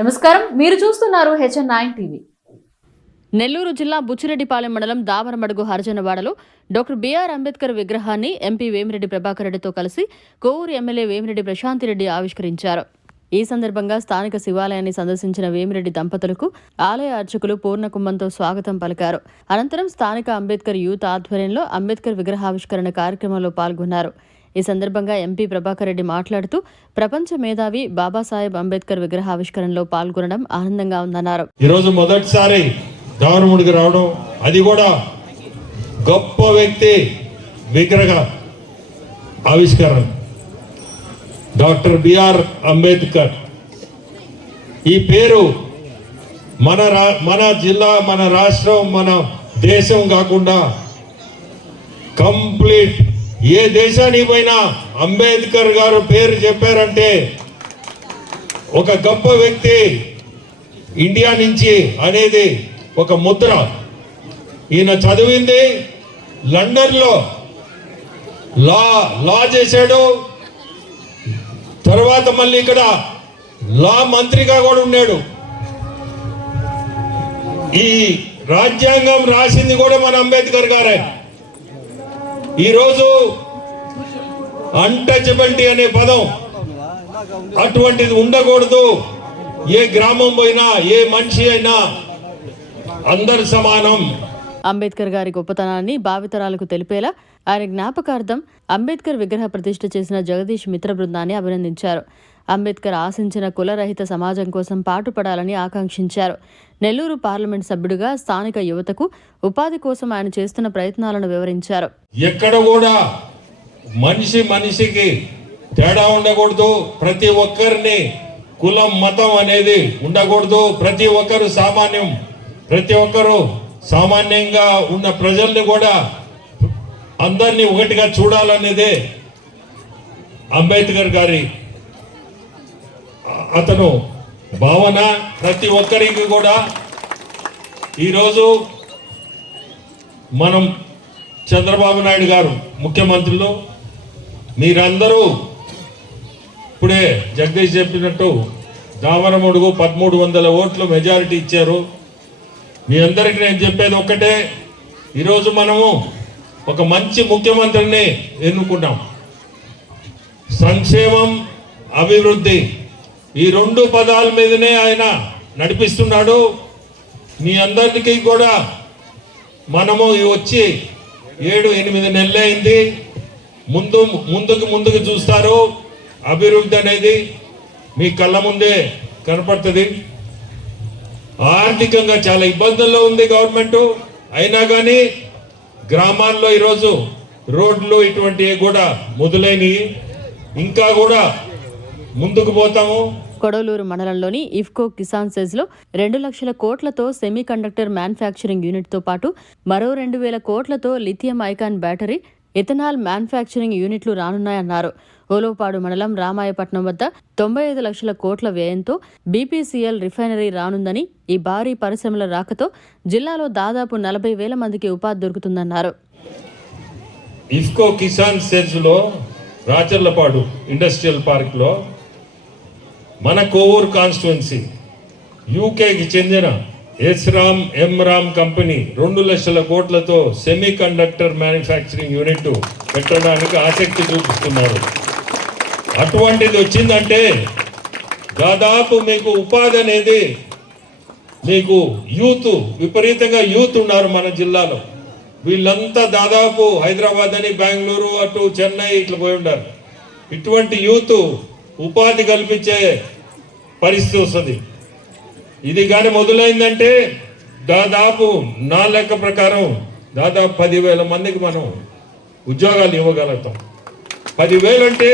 నమస్కారం, మీరు చూస్తున్నారు HN9 టీవీ. నెల్లూరు జిల్లా బుచ్చిరెడ్డిపాలెం మండలం దామరమడుగు హరిజనవాడలో డాక్టర్ బిఆర్ అంబేద్కర్ విగ్రహాన్ని ఎంపీ వేమిరెడ్డి ప్రభాకర్ రెడ్డితో కలిసి కోవూరు ఎమ్మెల్యే వేమిరెడ్డి ప్రశాంతిరెడ్డి ఆవిష్కరించారు. ఈ సందర్భంగా స్థానిక శివాలయాన్ని సందర్శించిన వేమిరెడ్డి దంపతులకు ఆలయ అర్చకులు పూర్ణకుంభంతో స్వాగతం పలికారు. అనంతరం స్థానిక అంబేద్కర్ యూత్ ఆధ్వర్యంలో అంబేద్కర్ విగ్రహావిష్కరణ కార్యక్రమంలో పాల్గొన్నారు. ఈ సందర్భంగా ఎంపీ ప్రభాకర్ రెడ్డి మాట్లాడుతూ ప్రపంచ మేధావి బాబాసాహెబ్ అంబేద్కర్ విగ్రహావిష్కరణలో పాల్గొనడం ఆనందంగా ఉందన్నారు. ఈరోజు మొదటిసారి దావరముడికి రావడం, అది కూడా గొప్ప వ్యక్తి విగ్రహ ఆవిష్కరణ డాక్టర్ బిఆర్ అంబేద్కర్. ఈ పేరు మన జిల్లా, మన రాష్ట్రం, మన దేశం కాకుండా కంప్లీట్ ఏ దేశానికి పోయినా అంబేద్కర్ గారు పేరు చెప్పారంటే ఒక గొప్ప వ్యక్తి ఇండియా నుంచి అనేది ఒక ముద్ర. ఈయన చదివింది లండన్లో లా చేశాడు. తర్వాత మళ్ళీ ఇక్కడ లా మంత్రిగా కూడా ఉన్నాడు. ఈ రాజ్యాంగం రాసింది కూడా మన అంబేద్కర్ గారే. ఈరోజు అన్టచబిలిటీ అనే పదం అటువంటిది ఉండకూడదు. ఏ గ్రామం పోయినా, ఏ మనిషి అయినా అందరు సమానం. అంబేద్కర్ గారి గొప్పతనాన్ని భావితరాలకు తెలిపేలా ఆయన జ్ఞాపకార్థం అంబేద్కర్ విగ్రహ ప్రతిష్ఠ చేసిన జగదీష్ మిత్ర బృందాన్ని అభినందించారు. అంబేద్కర్ ఆశించిన కులరహిత సమాజం కోసం పాటుపడాలని ఆకాంక్షించారు. నెల్లూరు పార్లమెంట్ సభ్యుడిగా స్థానిక యువతకు ఉపాధి కోసం ఆయన చేస్తున్న ప్రయత్నాలను వివరించారు. ఎక్కడ కూడా మనిషికి తేడా ఉండకూడదు. ప్రతి ఒక్కరిని కులం, మతం అనేది ఉండకూడదు. ప్రతి ఒక్కరు సామాన్యంగా ఉన్న ప్రజల్ని కూడా అందరినీ ఒకటిగా చూడాలనేదే అంబేద్కర్ గారి అతను భావన. ప్రతి ఒక్కరికి కూడా ఈరోజు మనం చంద్రబాబు నాయుడు గారు ముఖ్యమంత్రులు, మీరందరూ ఇప్పుడే జగదీష్ చెప్పినట్టు దామరముడుగు 1300 ఓట్లు మెజారిటీ ఇచ్చారు. మీ అందరికీ నేను చెప్పేది ఒక్కటే, ఈరోజు మనము ఒక మంచి ముఖ్యమంత్రిని ఎన్నుకున్నాం. సంక్షేమం, అభివృద్ధి, ఈ 2 పదాల మీదనే ఆయన నడిపిస్తున్నాడు. మీ అందరికీ కూడా మనము వచ్చి 7-8 నెలలు అయింది. ముందుకు చూస్తారు. అభివృద్ధి అనేది మీ కళ్ళ ముందే కనపడుతుంది. ఆర్థికంగా చాలా ఇబ్బందుల్లో ఉంది గవర్నమెంట్. అయినా కానీ గ్రామాల్లో ఈరోజు రోడ్లు ఇటువంటివి కూడా మొదలైనవి. ఇంకా కూడా ముందుకు పోతాము. కొడవలూరు మండలంలోని ఇఫ్కో కిసాన్ సెజ్ లో 2 లక్షల కోట్లతో సెమీ కండక్టర్ మ్యానుఫ్యాక్చరింగ్ యూనిట్ తో పాటు మరో 2000 కోట్లతో lithium icon battery, ethanol manufacturing యూనిట్లు రానున్నాయన్నారు. ఓలోపాడు మండలం రామాయపట్నం వద్ద 95 లక్షల కోట్ల వ్యయంతో బీపీసీఎల్ రిఫైనరీ రానుందని, ఈ భారీ పరిశ్రమల రాకతో జిల్లాలో దాదాపు 40,000 మందికి ఉపాధి దొరుకుతుందన్నారు. ఇఫ్కో కిసాన్ సెజ్ లో రాచర్లపాడు ఇండస్ట్రియల్ పార్క్ లో మన కోవూరు కాన్స్టిట్యున్సీ యూకేకి చెందిన ఎం రామ్ కంపెనీ 2 లక్షల కోట్లతో సెమీ కండక్టర్ మ్యానుఫ్యాక్చరింగ్ యూనిట్ పెట్టడానికి ఆసక్తి చూపిస్తున్నారు. అటువంటిది వచ్చిందంటే దాదాపు మీకు ఉపాధి అనేది, మీకు విపరీతంగా యూత్ ఉన్నారు మన జిల్లాలో. వీళ్ళంతా దాదాపు హైదరాబాద్ అని, బెంగళూరు, అటు చెన్నై ఇట్లా పోయి ఉన్నారు. ఇటువంటి యూత్ ఉపాధి కల్పించే పరిస్థితి వస్తుంది. ఇది కానీ మొదలైందంటే దాదాపు నా లెక్క ప్రకారం దాదాపు 10,000 మందికి మనం ఉద్యోగాలు ఇవ్వగలుగుతాం. 10,000 అంటే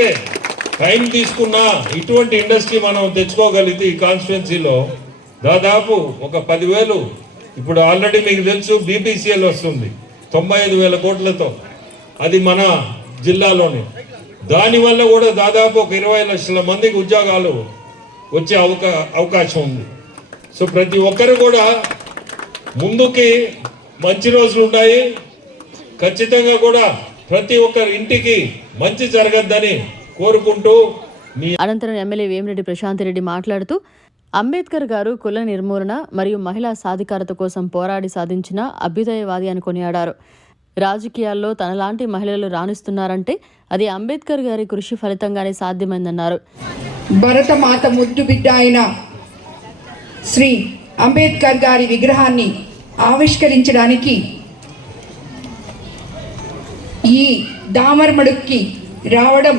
టైం తీసుకున్నా ఇటువంటి ఇండస్ట్రీ మనం తెచ్చుకోగలిగితే ఈ కాన్స్టిట్యున్సీలో దాదాపు ఒక 10,000. ఇప్పుడు ఆల్రెడీ మీకు తెలుసు బీపీసీఎల్ వస్తుంది 95,000 కోట్లతో, అది మన జిల్లాలోనే. దానివల్ల కూడా దాదాపు ఒక 20 లక్షల మందికి ఉద్యోగాలు వచ్చే అవకాశం ఉంది. సో ప్రతి ఒక్కరు కూడా ముందుకి మంచి రోజులు ఉన్నాయి. ఖచ్చితంగా కూడా ప్రతి ఒక్కరి ఇంటికి మంచి జరగద్దని కోరుకుంటూ అనంతరం ఎమ్మెల్యే వేమిరెడ్డి ప్రశాంతిరెడ్డి మాట్లాడుతూ అంబేద్కర్ గారు కుల నిర్మూలన మరియు మహిళా సాధికారత కోసం పోరాడి సాధించిన అభ్యుదయవాది అని కొనియాడారు. రాజకీయాల్లో తనలాంటి మహిళలు రాణిస్తున్నారంటే అది అంబేద్కర్ గారి కృషి ఫలితంగానే సాధ్యమైందన్నారు. భరతమాత ముద్దు బిడ్డ అయిన శ్రీ అంబేద్కర్ గారి విగ్రహాన్ని ఆవిష్కరించడానికి ఈ దామరమడుగుకి రావడం,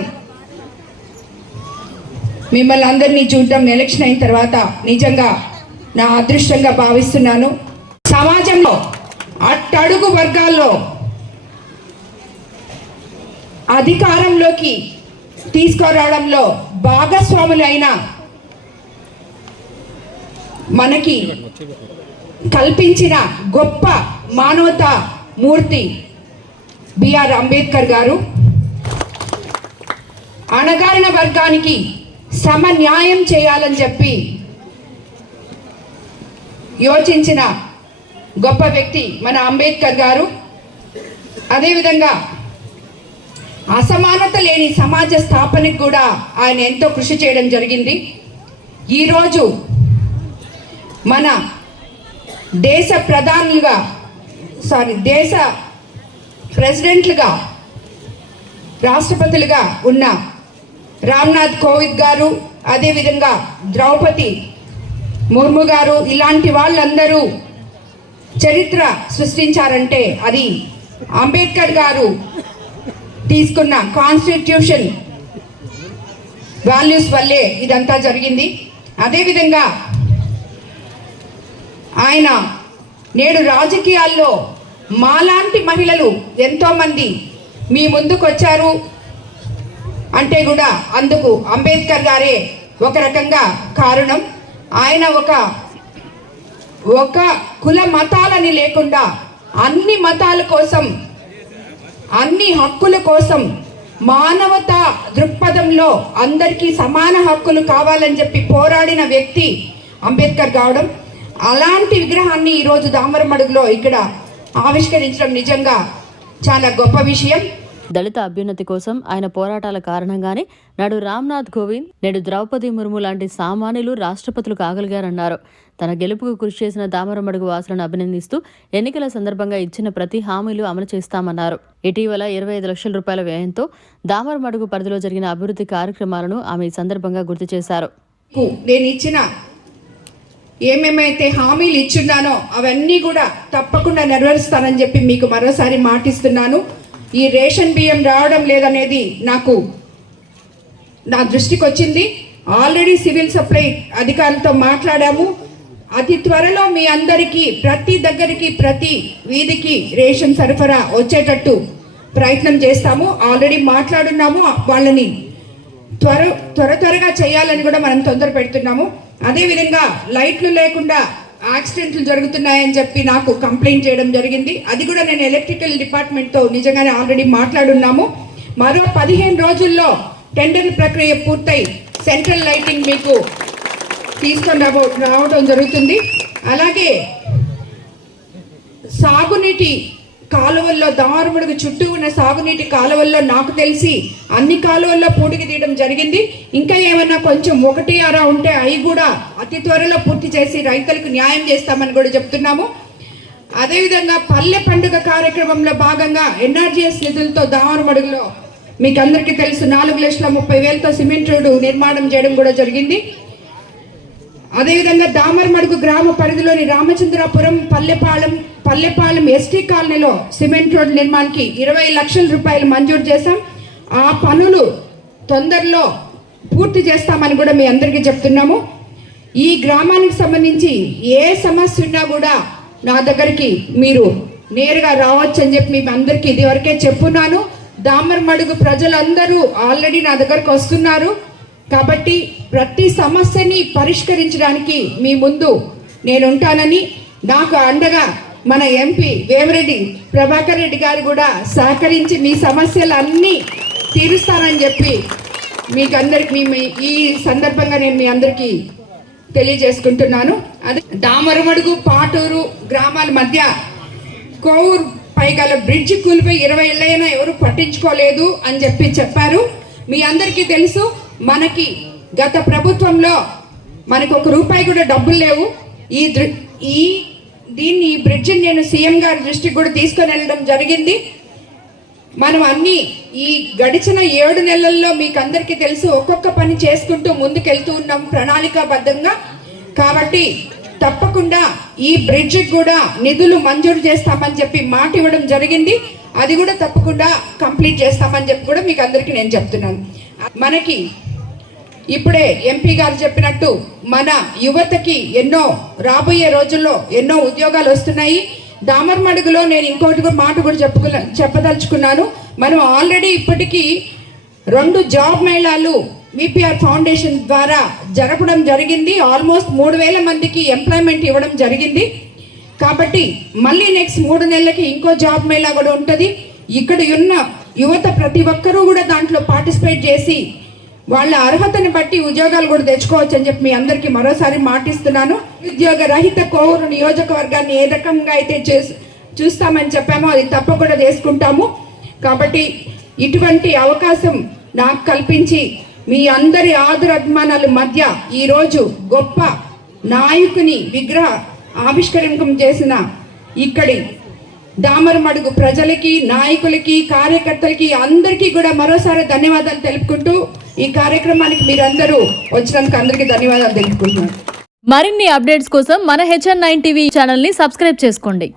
మిమ్మల్ని అందరినీ చూడడం ఎలక్షన్ అయిన తర్వాత నిజంగా నా అదృష్టంగా భావిస్తున్నాను. సమాజంలో అట్టడుగు వర్గాల్లో అధికారంలోకి తీసుకురావడంలో భాగస్వాములైన మనకి కల్పించిన గొప్ప మానవతా మూర్తి బిఆర్ అంబేద్కర్ గారు. అణగారిన వర్గానికి సమన్యాయం చేయాలని చెప్పి యోచించిన గొప్ప వ్యక్తి మన అంబేద్కర్ గారు. అదేవిధంగా అసమానత లేని సమాజ స్థాపనకు కూడా ఆయన ఎంతో కృషి చేయడం జరిగింది. ఈరోజు మన దేశ ప్రెసిడెంట్లుగా రాష్ట్రపతులుగా ఉన్న రామ్నాథ్ కోవింద్ గారు, అదేవిధంగా ద్రౌపది ముర్ము గారు, ఇలాంటి వాళ్ళందరూ చరిత్ర సృష్టించారంటే అది అంబేద్కర్ గారు తీసుకున్న కాన్స్టిట్యూషన్ వాల్యూస్ వల్లే ఇదంతా జరిగింది. అదేవిధంగా ఆయన నేడు రాజకీయాల్లో మాలాంటి మహిళలు ఎంతోమంది మీ ముందుకు వచ్చారు అంటే కూడా అందుకు అంబేద్కర్ గారే ఒక రకంగా కారణం. ఆయన ఒక కుల మతాలని లేకుండా అన్ని మతాల కోసం, అన్ని హక్కుల కోసం మానవతా దృక్పథంలో అందరికీ సమాన హక్కులు కావాలని చెప్పి పోరాడిన వ్యక్తి అంబేద్కర్ కావడం, అలాంటి విగ్రహాన్ని ఈరోజు దామరమడుగులో ఇక్కడ ఆవిష్కరించడం నిజంగా చాలా గొప్ప విషయం. దళిత అభ్యున్నతి కోసం ఆయన పోరాటాల కారణంగానే నాడు రామ్నాథ్ కోవింద్, నేడు ద్రౌపది ముర్ము లాంటి సామాన్యులు రాష్ట్రపతులు కాగలిగారన్నారు. తన గెలుపుకు కృషి చేసిన దామరమడుగు వాసులను అభినందిస్తూ ఎన్నికల సందర్భంగా ఇచ్చిన ప్రతి హామీలు అమలు చేస్తామన్నారు. ఇటీవల 25 లక్షల రూపాయల వ్యయంతో దామరమడుగు పరిధిలో జరిగిన అభివృద్ధి కార్యక్రమాలను ఆమె ఈ సందర్భంగా గుర్తు చేశారు. నేను ఇచ్చిన ఏమేమైతే హామీలు ఇచ్చున్నానో అవన్నీ కూడా తప్పకుండా నెరవేరుస్తానని చెప్పి మీకు మరోసారి మాటిస్తున్నాను. ఈ రేషన్ బియ్యం రావడం లేదనేది నా దృష్టికి వచ్చింది. ఆల్రెడీ సివిల్ సప్లై అధికారులతో మాట్లాడాము. అతి త్వరలో మీ అందరికీ ప్రతి దగ్గరికి, ప్రతి వీధికి రేషన్ సరఫరా వచ్చేటట్టు ప్రయత్నం చేస్తాము. ఆల్రెడీ మాట్లాడున్నాము. వాళ్ళని త్వరగా చేయాలని కూడా మనం తొందర పెడుతున్నాము. అదేవిధంగా లైట్లు లేకుండా యాక్సిడెంట్లు జరుగుతున్నాయని చెప్పి నాకు కంప్లైంట్ చేయడం జరిగింది. అది కూడా నేను ఎలక్ట్రికల్ డిపార్ట్మెంట్తో నిజంగానే ఆల్రెడీ మాట్లాడున్నాము. మరో 15 రోజుల్లో టెండర్ ప్రక్రియ పూర్తయి సెంట్రల్ లైటింగ్ మీకు తీసుకొని రావడం జరుగుతుంది. అలాగే సాగునీటి కాలువల్లో, దామరమడుగు చుట్టూ ఉన్న సాగునీటి కాలువల్లో నాకు తెలిసి అన్ని కాలువల్లో పూడికి తీయడం జరిగింది. ఇంకా ఏమన్నా కొంచెం 1-6 ఉంటే అవి కూడా అతి త్వరలో పూర్తి చేసి రైతులకు న్యాయం చేస్తామని కూడా చెప్తున్నాము. అదేవిధంగా పల్లె పండుగ కార్యక్రమంలో భాగంగా ఎన్ఆర్జీఎస్ నిధులతో దామరమడుగులో మీకు అందరికీ తెలుసు 4,30,000తో సిమెంట్ రోడ్డు నిర్మాణం చేయడం కూడా జరిగింది. అదేవిధంగా దామరమడుగు గ్రామ పరిధిలోని రామచంద్రాపురం, పల్లెపాలెం ఎస్టీ కాలనీలో సిమెంట్ రోడ్డు నిర్మాణానికి 20 లక్షల రూపాయలు మంజూరు చేశాం. ఆ పనులు తొందరలో పూర్తి చేస్తామని కూడా మీ అందరికీ చెప్తున్నాము. ఈ గ్రామానికి సంబంధించి ఏ సమస్య ఉన్నా కూడా నా దగ్గరికి మీరు నేరుగా రావచ్చు అని చెప్పి మీ అందరికీ ఇదివరకే చెప్పున్నాను. దామరమడుగు ప్రజలందరూ ఆల్రెడీ నా దగ్గరకు వస్తున్నారు. కాబట్టి ప్రతి సమస్యని పరిష్కరించడానికి మీ ముందు నేను ఉంటానని, నాకు అండగా మన ఎంపీ వేమిరెడ్డి ప్రభాకర్ రెడ్డి గారు కూడా సహకరించి మీ సమస్యలన్నీ తీరుస్తానని చెప్పి మీకు అందరికి ఈ సందర్భంగా నేను మీ అందరికీ తెలియజేసుకుంటున్నాను. అదే దామరమడుగు, పాటూరు గ్రామాల మధ్య కోవూరు పై గల బ్రిడ్జ్ కూలిపోయి 20 ఏళ్ళైనా ఎవరు పట్టించుకోలేదు అని చెప్పారు. మీ అందరికీ తెలుసు, మనకి గత ప్రభుత్వంలో మనకు ₹1 కూడా డబ్బులు లేవు. ఈ బ్రిడ్జిని నేను సీఎం గారి దృష్టికి కూడా తీసుకొని వెళ్ళడం జరిగింది. మనం అన్ని ఈ గడిచిన 7 నెలల్లో మీకు అందరికీ తెలుసు ఒక్కొక్క పని చేసుకుంటూ ముందుకెళ్తూ ఉన్నాం ప్రణాళికాబద్ధంగా. కాబట్టి తప్పకుండా ఈ బ్రిడ్జికి కూడా నిధులు మంజూరు చేస్తామని చెప్పి మాట ఇవ్వడం జరిగింది. అది కూడా తప్పకుండా కంప్లీట్ చేస్తామని చెప్పి కూడా మీకు అందరికీ నేను చెప్తున్నాను. మనకి ఇప్పుడే ఎంపీ గారు చెప్పినట్టు మన యువతకి ఎన్నో రాబోయే రోజుల్లో ఎన్నో ఉద్యోగాలు వస్తున్నాయి. దామరమడుగులో నేను ఇంకోటి కూడా మాట కూడా చెప్పదలుచుకున్నాను. మనం ఆల్రెడీ ఇప్పటికీ 2 జాబ్ మేళాలు విపిఆర్ ఫౌండేషన్ ద్వారా జరపడం జరిగింది. ఆల్మోస్ట్ 3,000 మందికి ఎంప్లాయ్మెంట్ ఇవ్వడం జరిగింది. కాబట్టి మళ్ళీ నెక్స్ట్ 3 నెలలకి ఇంకో జాబ్ మేళా కూడా ఉంటుంది. ఇక్కడ ఉన్న యువత ప్రతి ఒక్కరూ కూడా దాంట్లో పార్టిసిపేట్ చేసి వాళ్ళ అర్హతని బట్టి ఉద్యోగాలు కూడా తెచ్చుకోవచ్చు అని చెప్పి మీ అందరికీ మరోసారి మాటిస్తున్నాను. ఉద్యోగ రహిత కోవూరు నియోజకవర్గాన్ని ఏ రకంగా అయితే చూస్తామని చెప్పామో అది తప్పకుండా చేసుకుంటాము. కాబట్టి ఇటువంటి అవకాశం నాకు కల్పించి మీ అందరి ఆదరాభిమానాల మధ్య ఈరోజు గొప్ప నాయకుని విగ్రహ ఆవిష్కరించడం చేసిన ఇక్కడి దామరమడుగు ప్రజలకి, నాయకులకి, కార్యకర్తలకి అందరికీ కూడా మరోసారి ధన్యవాదాలు తెలుపుకుంటూ ఈ కార్యక్రమానికి మీరందరూ వచ్చినందుకు అందరికీ ధన్యవాదాలు తెలుపుకుంటున్నాను. మరిన్ని అప్డేట్స్ కోసం మన HN9 టీవీ ఛానల్ని సబ్స్క్రైబ్ చేసుకోండి.